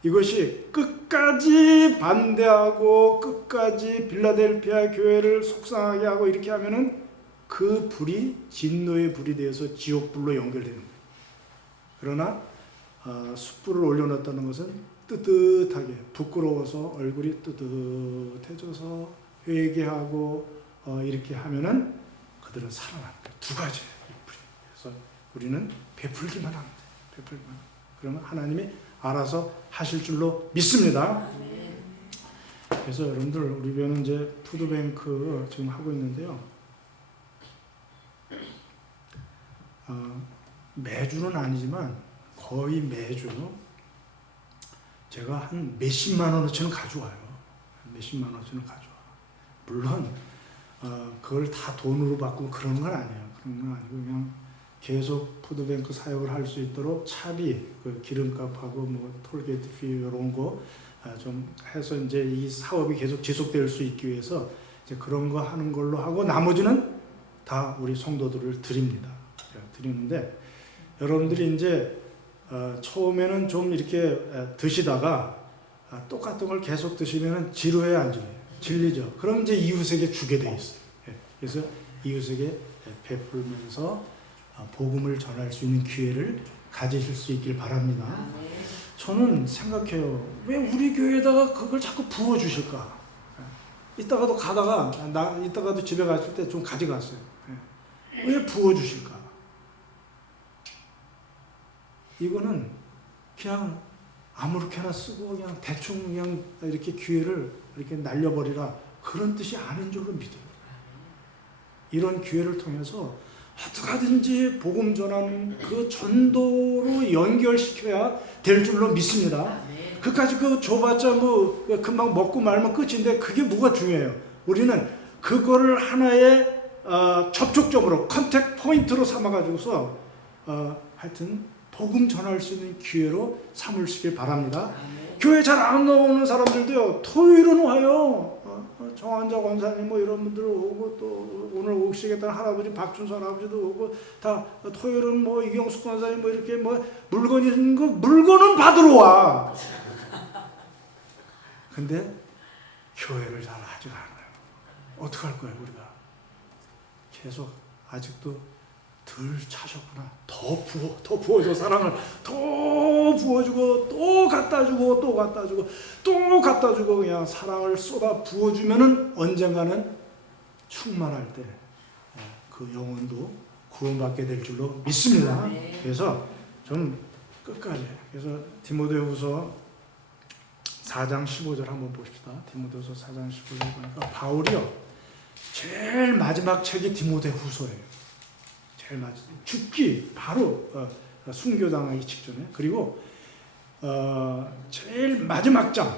이것이 끝까지 반대하고 끝까지 빌라델피아 교회를 속상하게 하고 이렇게 하면은 그 불이 진노의 불이 되어서 지옥불로 연결되는 거예요. 그러나 숯불을 올려놨다는 것은 뜨뜻하게 부끄러워서 얼굴이 뜨뜻해져서 회개하고 이렇게 하면은 그들은 살아납니다. 두 가지예요. 그래서 우리는 베풀기만 하면 돼요. 그러면 하나님이 알아서 하실 줄로 믿습니다. 그래서 여러분들 우리 교회는 이제 푸드뱅크 지금 하고 있는데요. 매주는 아니지만 거의 매주 제가 한 몇십만 원어치는 가져와요. 물론 그걸 다 돈으로 받고 그런 건 아니에요. 그냥 계속 푸드뱅크 사역을 할 수 있도록 차비, 그 기름값하고 뭐 톨게이트 피 이런 거 좀 해서 이제 이 사업이 계속 지속될 수 있기 위해서 이제 그런 거 하는 걸로 하고 나머지는 다 우리 성도들을 드립니다. 드리는데 여러분들이 이제 처음에는 좀 이렇게 드시다가 똑같은 걸 계속 드시면은 지루해요, 안 지루해요? 질리죠. 그럼 이제 이웃에게 주게 돼 있어요. 그래서 이웃에게 베풀면서 복음을 전할 수 있는 기회를 가지실 수 있길 바랍니다. 저는 생각해요. 왜 우리 교회에다가 그걸 자꾸 부어주실까? 이따가도 가다가 이따가도 집에 갔을 때 좀 가져갔어요. 왜 부어주실까? 이거는 그냥 아무렇게나 쓰고 그냥 대충 그냥 이렇게 기회를 이렇게 날려버리라 그런 뜻이 아닌 줄로 믿어요. 이런 기회를 통해서 어떻게든지 복음 전하는 그 전도로 연결시켜야 될 줄로 믿습니다. 그까지 그 줘봤자 뭐 금방 먹고 말면 끝인데 그게 뭐가 중요해요. 우리는 그거를 하나의 접촉점으로 컨택 포인트로 삼아가지고서 하여튼 복음 전할 수 있는 기회로 삼으시길 바랍니다. 교회 잘 안 나오는 사람들도요, 토요일은 와요. 정한자 권사님 뭐 이런 분들 오고 또 오늘 오시겠다는 할아버지 박준서 할아버지도 오고 다 토요일은 뭐 이경숙 권사님 뭐 이렇게 뭐 물건 있는 거 물건은 받으러 와. 근데 교회를 잘 하지 않아요. 어떡할 거예요 우리가? 계속 아직도 덜 차셨구나. 더 부어줘. 사랑을 더 부어주고 또 갖다주고 또 갖다주고 또 갖다주고 그냥 사랑을 쏟아 부어주면은 언젠가는 충만할 때 그 영혼도 구원받게 될 줄로 믿습니다. 그래서 좀 끝까지 그래서 디모데후서 4장 15절 한번 봅시다. 디모데후서 4장 15절 보니까 바울이요 제일 마지막 책이 디모데후서예요. 제일 마지막 죽기 바로 순교당하기 직전에 그리고 제일 마지막 장이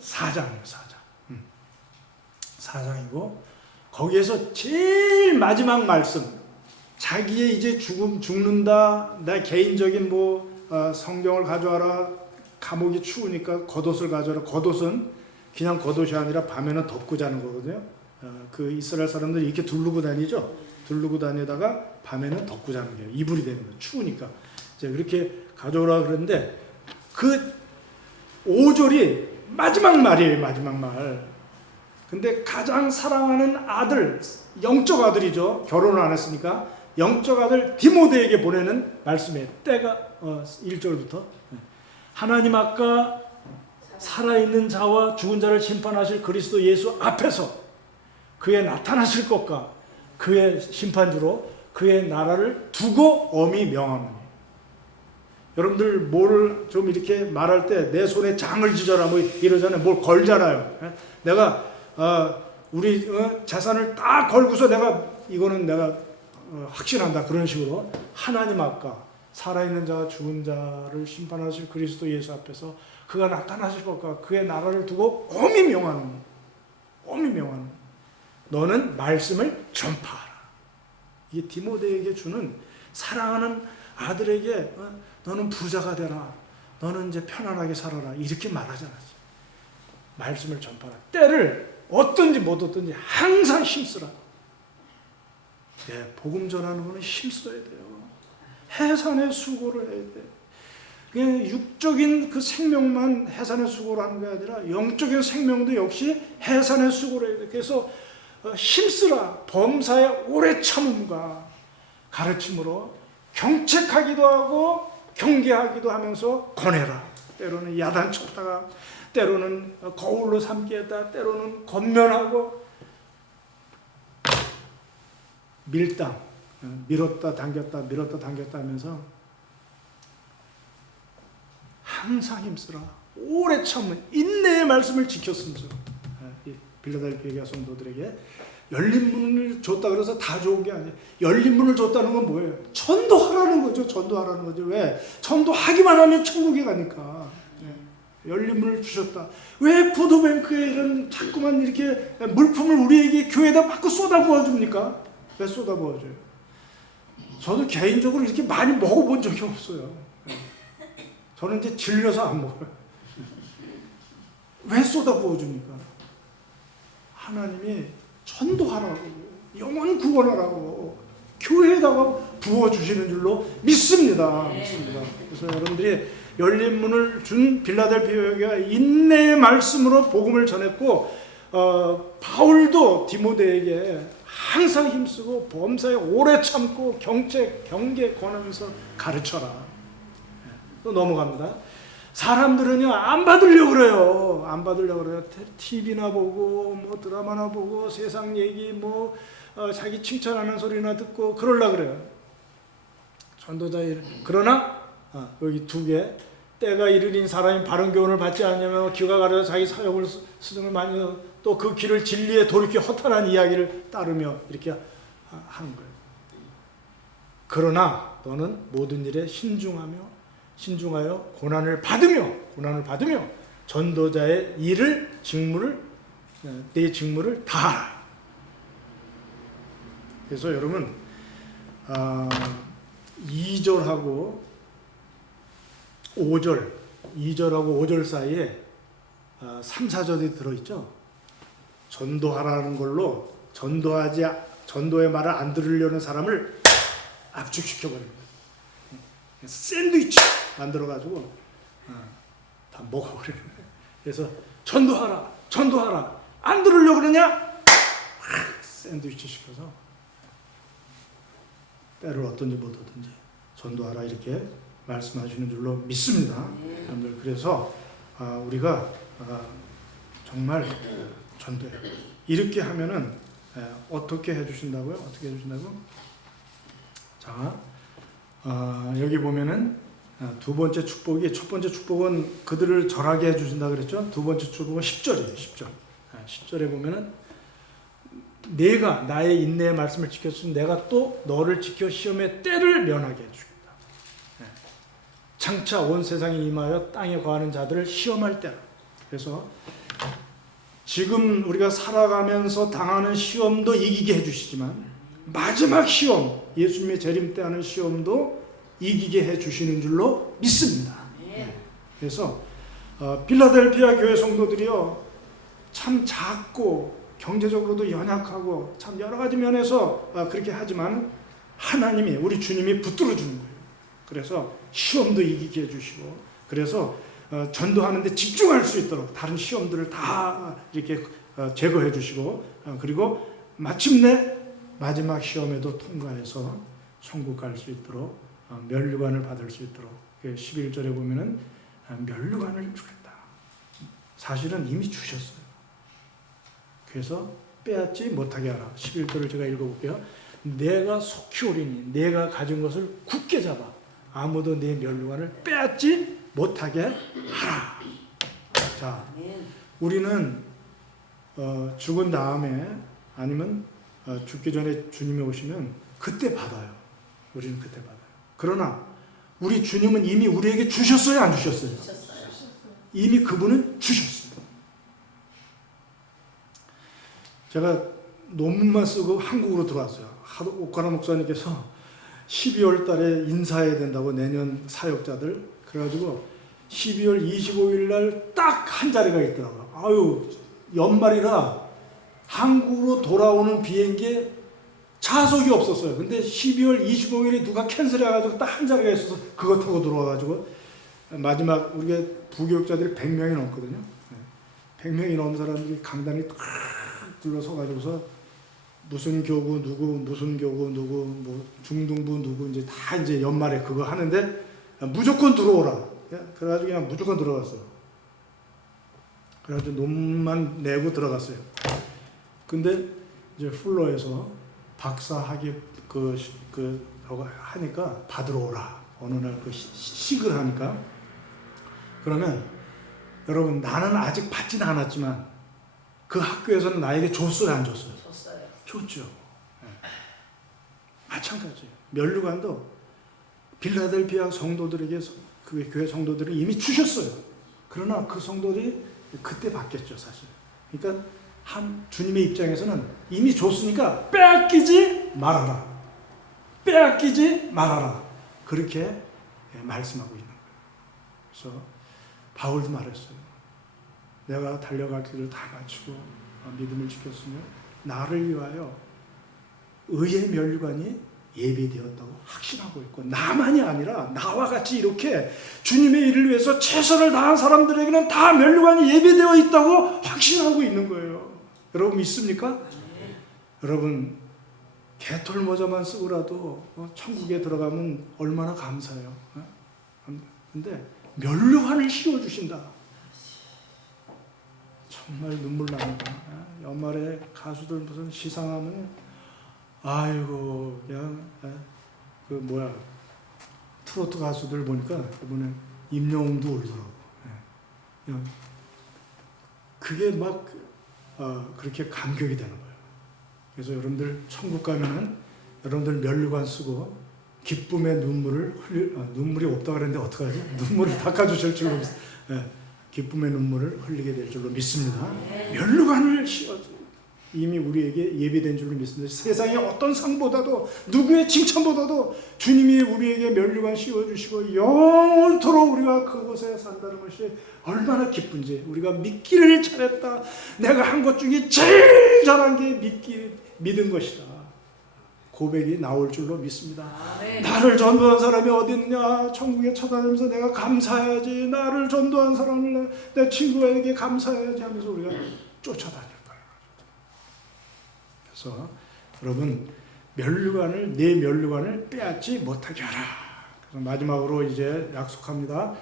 4장이에요. 4장이고 거기에서 제일 마지막 말씀 자기의 이제 죽는다 내 개인적인 뭐 성경을 가져와라 감옥이 추우니까 겉옷을 가져라. 겉옷은 그냥 겉옷이 아니라 밤에는 덮고 자는 거거든요. 그 이스라엘 사람들이 이렇게 두르고 다니죠. 두르고 다니다가 밤에는 덮고 자는 거예요. 이불이 되는 거예요. 추우니까. 이제 그렇게 가져오라 그러는데 그 5절이 마지막 말이에요. 마지막 말. 근데 가장 사랑하는 아들, 영적 아들이죠. 결혼을 안 했으니까 영적 아들 디모데에게 보내는 말씀이에요. 때가 1절부터 하나님 아까 살아있는 자와 죽은 자를 심판하실 그리스도 예수 앞에서 그의 나타나실 것과 그의 심판주로 그의 나라를 두고 엄히 명하노니. 여러분들 뭐를 좀 이렇게 말할 때 내 손에 장을 지져라 뭐 이러잖아요. 뭘 걸잖아요. 내가 우리 재산을 딱 걸고서 내가 이거는 내가 확신한다 그런 식으로 하나님 아까 살아있는 자와 죽은 자를 심판하실 그리스도 예수 앞에서 그가 나타나실 것과 그의 나라를 두고 엄히 명하노니. 엄히 명하노니. 너는 말씀을 전파하라. 이게 디모데에게 주는 사랑하는 아들에게 너는 부자가 되라. 너는 이제 편안하게 살아라. 이렇게 말하지 않았어요. 말씀을 전파하라. 때를 어떤지 못 얻든지 항상 힘쓰라. 예, 복음 전하는 거는 힘써야 돼요. 해산의 수고를 해야 돼. 그냥 육적인 그 생명만 해산의 수고를 하는 게 아니라 영적인 생명도 역시 해산의 수고를 해야 돼. 그래서 힘쓰라. 범사의 오래 참음과 가르침으로 경책하기도 하고 경계하기도 하면서 권해라. 때로는 야단쳤다가 때로는 거울로 삼게 했다. 때로는 권면하고 밀었다 당겼다 밀었다 당겼다 하면서 항상 힘쓰라. 오래 참는 인내의 말씀을 지켰으면서 빌라델피아 성도들에게 열린 문을 줬다 그래서 다 좋은 게 아니에요. 열린 문을 줬다는 건 뭐예요? 전도하라는 거죠. 전도하라는 거죠. 왜? 전도하기만 하면 천국에 가니까. 열린 문을 주셨다. 왜 푸드뱅크에 이런 자꾸만 이렇게 물품을 우리에게 교회에다 막 쏟아부어 줍니까? 왜 쏟아부어 줘요? 저도 개인적으로 이렇게 많이 먹어본 적이 없어요. 저는 이제 질려서 안 먹어요. 왜 쏟아부어 줍니까? 하나님이 전도하라고, 영혼 구원하라고 교회에다가 부어주시는 줄로 믿습니다. 믿습니다. 그래서 여러분들이 열린 문을 준 빌라델피아가 인내의 말씀으로 복음을 전했고 바울도 디모데에게 항상 힘쓰고 범사에 오래 참고 경책, 경계 권하면서 가르쳐라. 또 넘어갑니다. 사람들은요 안 받으려고 그래요. 안 받으려고 그래요. TV나 보고 뭐 드라마나 보고 세상 얘기 뭐 자기 칭찬하는 소리나 듣고 그러려고 그래요. 전도자 일. 그러나 여기 두 개. 때가 이르린 사람이 바른 교훈을 받지 않으면 귀가 가려서 자기 사욕을 수정을 많이 해서 또 그 길을 진리에 돌이켜 허탄한 이야기를 따르며 이렇게 하는 거예요. 그러나 너는 모든 일에 신중하여 고난을 받으며 전도자의 일을 내 직무를 다하라. 그래서 여러분 2절하고 5절 사이에 3, 4절이 들어있죠. 전도하라는 걸로 전도의 말을 안 들으려는 사람을 압축시켜버린 거예요. 샌드위치 만들어가지고 다 먹어버리는 거예요. 그래서 전도하라. 안 들으려고 그러냐? 샌드위치 시켜서 때를 어떤지 못 얻든지 전도하라 이렇게 말씀하시는 줄로 믿습니다. 여러분들 그래서 우리가 정말 전도해. 이렇게 하면은 어떻게 해주신다고요? 어떻게 해주신다고? 자, 여기 보면은 두 번째 축복이 첫 번째 축복은 그들을 절하게 해주신다 그랬죠? 두 번째 축복은 10절이에요. 10절에 보면은 내가 나의 인내의 말씀을 지켰으면 내가 또 너를 지켜 시험의 때를 면하게 해주겠다. 장차 온 세상에 임하여 땅에 거하는 자들을 시험할 때라. 그래서 지금 우리가 살아가면서 당하는 시험도 이기게 해주시지만 마지막 시험, 예수님의 재림 때 하는 시험도 이기게 해주시는 줄로 믿습니다. 그래서 필라델피아 교회 성도들이요 참 작고 경제적으로도 연약하고 참 여러 가지 면에서 그렇게 하지만 하나님이 우리 주님이 붙들어 주는 거예요. 그래서 시험도 이기게 해주시고 그래서 전도하는데 집중할 수 있도록 다른 시험들을 다 이렇게 제거해 주시고 그리고 마침내 마지막 시험에도 통과해서 천국 갈 수 있도록 면류관을 받을 수 있도록 11절에 보면은 면류관을 주겠다. 사실은 이미 주셨어요. 그래서 빼앗지 못하게 하라. 11절을 제가 읽어볼게요. 내가 속히 오리니 내가 가진 것을 굳게 잡아 아무도 내 면류관을 빼앗지 못하게 하라. 자, 우리는 죽은 다음에 아니면 죽기 전에 주님이 오시면 그때 받아요. 우리는 그때 받아요. 그러나 우리 주님은 이미 우리에게 주셨어요, 안 주셨어요? 이미 그분은 주셨어요. 제가 논문만 쓰고 한국으로 들어왔어요. 옥가람 목사님께서 12월 달에 인사해야 된다고 내년 사역자들 그래가지고 12월 25일 날 딱 한 자리가 있더라고요. 아유 연말이라 한국으로 돌아오는 비행기에 좌석이 없었어요. 근데 12월 25일에 누가 캔슬해가지고 딱 한 자리가 있어서 그거 타고 들어와가지고 마지막 우리가 부교육자들이 100명이 넘거든요. 100명이 넘은 사람들이 강단에 탁 둘러서가지고서 무슨 교구 누구 무슨 교구 누구 뭐 중등부 누구 이제 다 이제 연말에 그거 하는데 무조건 들어오라. 그래가지고 그냥 무조건 들어갔어요. 그래가지고 논문만 내고 들어갔어요. 근데 이제 플로에서 박사학위 그거 하니까 받으러 오라. 어느 날 그 식을 하니까 그러면 여러분 나는 아직 받지는 않았지만 그 학교에서는 나에게 줬어요, 안 줬어요? 줬죠. 네. 마찬가지예요. 면류관도 빌라델피아 성도들에게 그 교회 성도들이 이미 주셨어요. 그러나 그 성도들이 그때 받겠죠, 사실. 그러니까 주님의 입장에서는 이미 줬으니까 빼앗기지 말아라. 빼앗기지 말아라. 그렇게 말씀하고 있는 거예요. 그래서 바울도 말했어요. 내가 달려갈 길을 다 마치고 믿음을 지켰으며 나를 위하여 의의 면류관이 예비되었다고 확신하고 있고 나만이 아니라 나와 같이 이렇게 주님의 일을 위해서 최선을 다한 사람들에게는 다 면류관이 예비되어 있다고 확신하고 있는 거예요. 여러분 믿습니까? 네. 여러분 개털 모자만 쓰고라도 천국에 들어가면 얼마나 감사해요. 근데 면류관을 씌워주신다. 정말 눈물 납니다. 연말에 가수들 무슨 시상하면 아이고 그냥 트로트 가수들 보니까 이번에 임영웅도 울더라고. 그냥 그게 막 그렇게 감격이 되는 거예요. 그래서 여러분들 천국 가면은 여러분들 면류관 쓰고 기쁨의 눈물이 없다 그랬는데 어떡하지? 눈물을 닦아주실 줄로 기쁨의 눈물을 흘리게 될 줄로 믿습니다. 면류관을 이미 우리에게 예비된 줄로 믿습니다. 세상의 어떤 상보다도 누구의 칭찬보다도 주님이 우리에게 면류관 씌워주시고 영원토록 우리가 그곳에 산다는 것이 얼마나 기쁜지 우리가 믿기를 잘했다. 내가 한 것 중에 제일 잘한 게 믿은 것이다. 고백이 나올 줄로 믿습니다. 나를 전도한 사람이 어디 있느냐? 천국에 찾아다니면서 내가 감사해야지. 나를 전도한 사람을 내 친구에게 감사해야지 하면서 우리가 쫓아다닐 거예요. 그래서 여러분 내 면류관을 빼앗지 못하게 하라. 그래서 마지막으로 이제 약속합니다.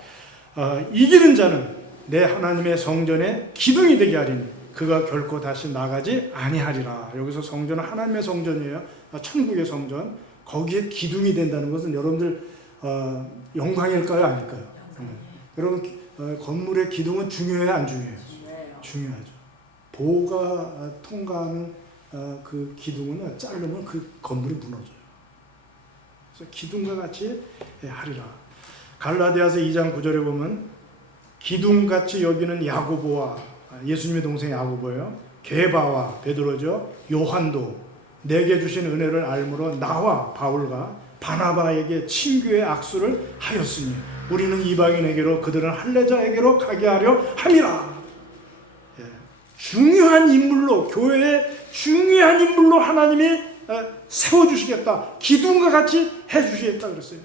이기는 자는 내 하나님의 성전에 기둥이 되게 하리니 그가 결코 다시 나가지 아니하리라. 여기서 성전은 하나님의 성전이에요. 천국의 성전. 거기에 기둥이 된다는 것은 여러분들 영광일까요? 아닐까요? 여러분 건물의 기둥은 중요해요? 안 중요해요? 중요하죠. 보호가 통과하는 그 기둥은 자르면 그 건물이 무너져요. 그래서 기둥과 같이 하리라. 갈라디아서 2장 9절에 보면 기둥같이 여기는 야고보와 예수님의 동생 야고보예요. 게바와 베드로죠. 요한도 내게 주신 은혜를 알므로 나와 바울과 바나바에게 친교의 악수를 하였으니 우리는 이방인에게로 그들은 할례자에게로 가게 하려 함이라. 예. 중요한 인물로, 교회의 중요한 인물로 하나님이 세워주시겠다. 기둥과 같이 해주시겠다 그랬어요.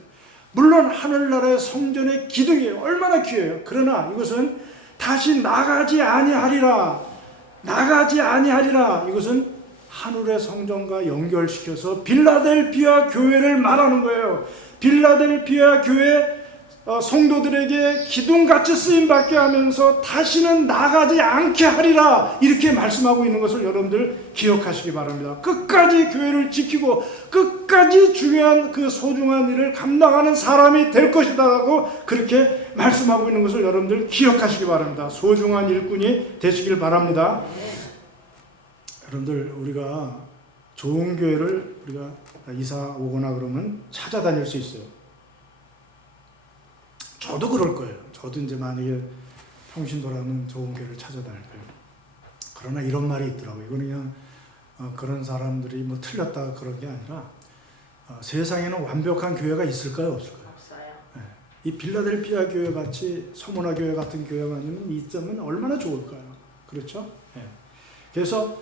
물론 하늘나라의 성전의 기둥이 얼마나 귀해요. 그러나 이것은 다시 나가지 아니하리라. 이것은 하늘의 성전과 연결시켜서 빌라델피아 교회를 말하는 거예요. 빌라델피아 교회 성도들에게 기둥같이 쓰임받게 하면서 다시는 나가지 않게 하리라, 이렇게 말씀하고 있는 것을 여러분들 기억하시기 바랍니다. 끝까지 교회를 지키고 끝까지 중요한 그 소중한 일을 감당하는 사람이 될 것이다 라고 그렇게 말씀하고 있는 것을 여러분들 기억하시기 바랍니다. 소중한 일꾼이 되시길 바랍니다. 여러분들, 우리가 좋은 교회를 우리가 이사 오거나 그러면 찾아다닐 수 있어요. 저도 그럴 거예요. 저도 이제 만약에 평신도라는 좋은 교회를 찾아다닐 거예요. 그러나 이런 말이 있더라고요. 이거는 그냥 그런 사람들이 뭐 틀렸다 그런 게 아니라 세상에는 완벽한 교회가 있을까요? 없을까요? 없어요. 네. 이 빌라델피아 교회 같이 서문화 교회 같은 교회가 있으면 얼마나 좋을까요? 그렇죠? 네. 그래서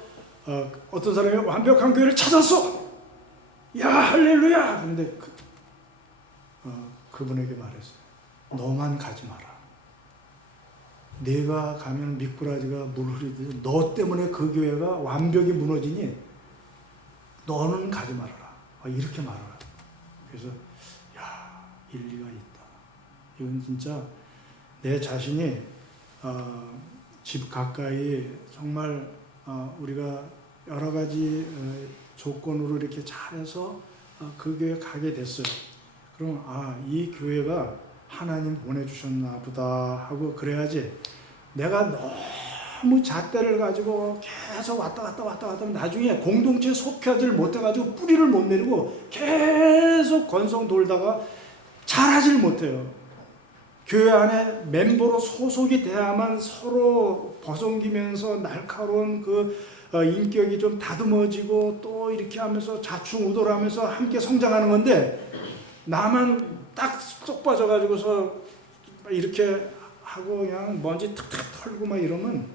어떤 사람이 완벽한 교회를 찾았어. 야, 할렐루야. 그런데 그분에게 말했어요. 너만 가지 마라. 내가 가면 미꾸라지가 물 흐리듯이 너 때문에 그 교회가 완벽히 무너지니 너는 가지 말아라. 이렇게 말하라. 그래서 야, 일리가 있다. 이건 진짜 내 자신이 집 가까이 정말 우리가 여러 가지 조건으로 이렇게 잘해서 그 교회 가게 됐어요. 그럼 이 교회가 하나님 보내주셨나 보다 하고 그래야지, 내가 너무 잣대를 가지고 계속 왔다 갔다 하면 나중에 공동체에 속하지를 못해가지고 뿌리를 못 내리고 계속 건성 돌다가 잘하지를 못해요. 교회 안에 멤버로 소속이 돼야만 서로 버성기면서 날카로운 그 인격이 좀 다듬어지고 또 이렇게 하면서 좌충우돌하면서 함께 성장하는 건데, 나만 딱 쏙 빠져가지고서 이렇게 하고 그냥 먼지 탁탁 털고 막 이러면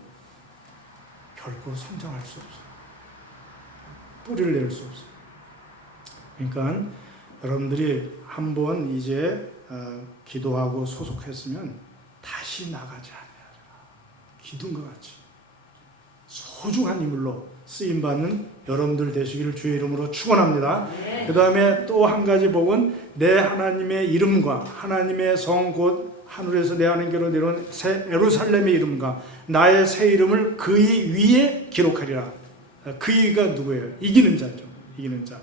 결코 성장할 수 없어요. 뿌리를 낼 수 없어요. 그러니까 여러분들이 한번 이제 기도하고 소속했으면 다시 나가지 않아야 기둥과 같이 소중한 인물로 쓰임받는 여러분들 되시기를 주의 이름으로 축원합니다. 그 다음에 또 한 가지 복은 내 하나님의 이름과 하나님의 성 곧 하늘에서 내 하나님께로 내려온 새 예루살렘의 이름과 나의 새 이름을 그의 위에 기록하리라. 그이가 누구예요? 이기는 자죠. 이기는 자.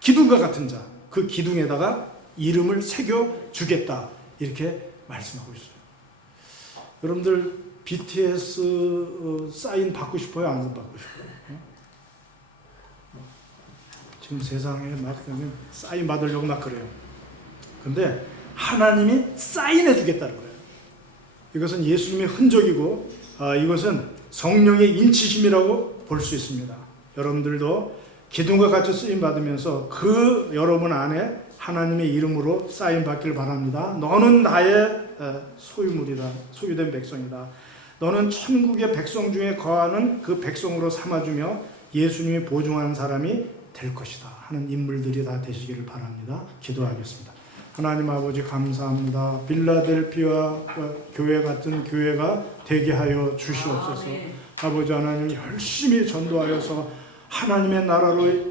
기둥과 같은 자. 그 기둥에다가 이름을 새겨 주겠다. 이렇게 말씀하고 있어요. 여러분들 BTS 사인 받고 싶어요? 안 받고 싶어요? 지금 세상에 막 사인 받으려고 막 그래요. 근데 하나님이 사인해 주겠다는 거예요. 이것은 예수님의 흔적이고 이것은 성령의 인치심이라고 볼 수 있습니다. 여러분들도 기둥과 같이 쓰임 받으면서 그 여러분 안에 하나님의 이름으로 사인 받길 바랍니다. 너는 나의 소유물이다. 소유된 백성이다. 너는 천국의 백성 중에 거하는 그 백성으로 삼아주며 예수님이 보증한 사람이 될 것이다 하는 인물들이 다 되시기를 바랍니다. 기도하겠습니다. 하나님 아버지 감사합니다. 빌라델피아 교회 같은 교회가 되게 하여 주시옵소서. 아버지 하나님 열심히 전도하여서 하나님의 나라로